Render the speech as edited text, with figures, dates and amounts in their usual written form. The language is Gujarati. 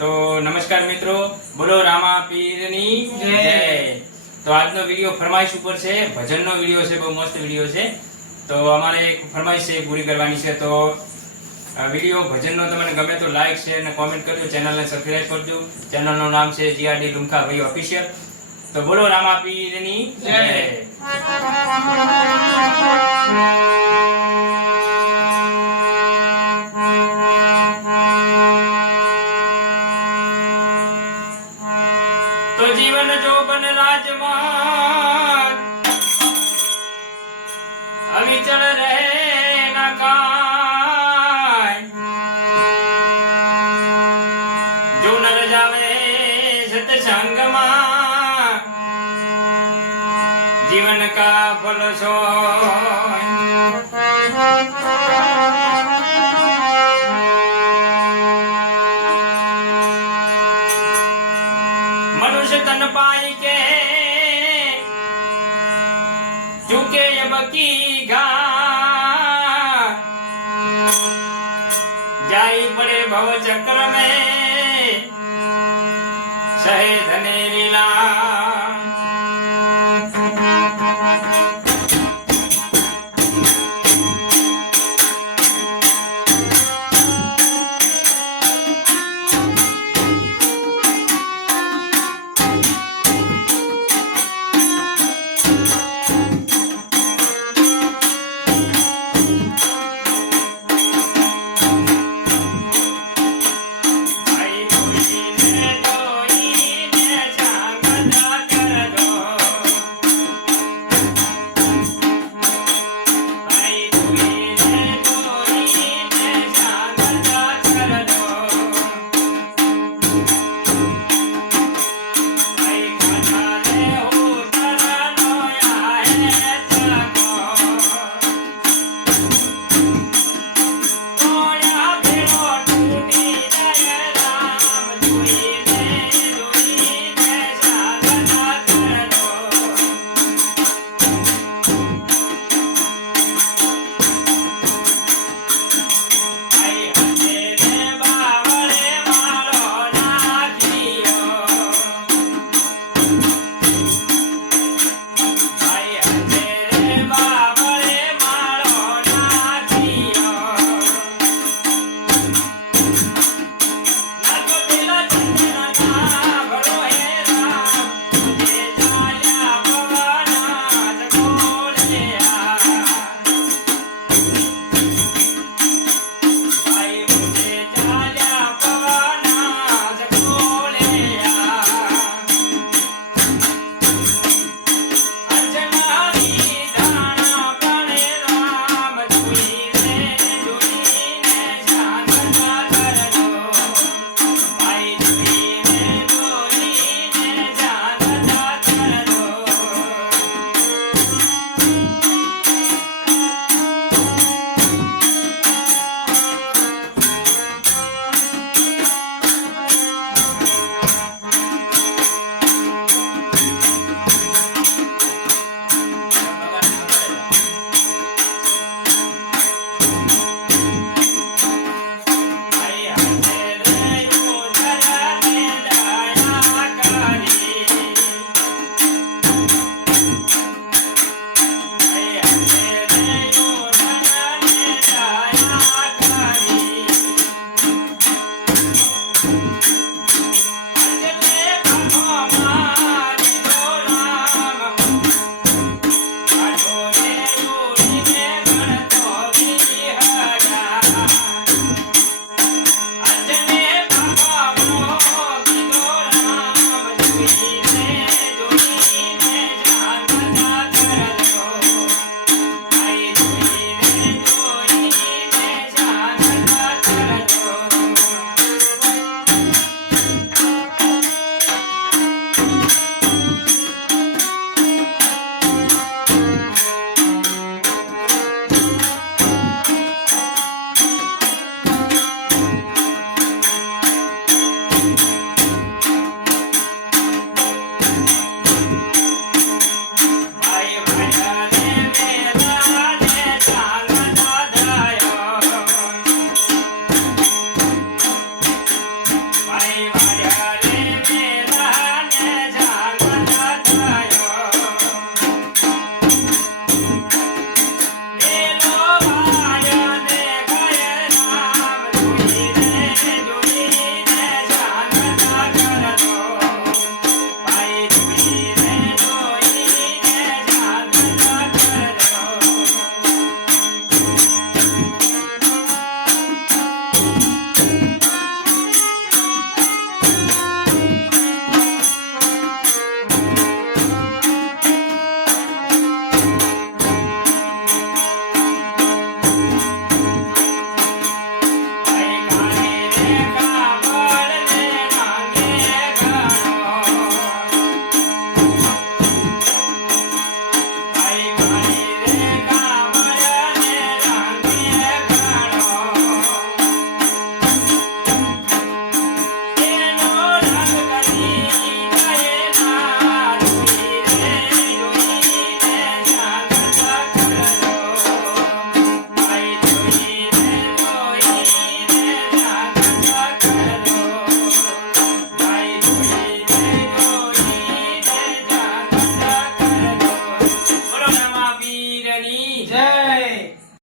તો નમસ્કાર મિત્રો, બોલો રામા પીરની જય। તો આજનો વિડિયો ફરમાઈશ ઉપર છે, ભજનનો વિડિયો છે, બહુ મસ્ત વિડિયો છે। તો અમારે એક ફરમાઈશ છે પૂરી કરવાની છે। તો આ વિડિયો ભજનનો તમને ગમે તો લાઈક શેર અને કોમેન્ટ કરજો, ચેનલને સબસ્ક્રાઇબ કરજો। ચેનલનું નામ છે જીઆરડી લુમખા ભાઈ ઓફિશિયલ। તો બોલો રામા પીરની જય। तो जीवन जोबन राजमान अविचल रहे न काय। जो नर जावे सत्संग में जीवन का फल सोय। मनुष्य तन पाई के चुके अब की घाट, जाई पड़े भव चक्र में सहे धनेरी लाल।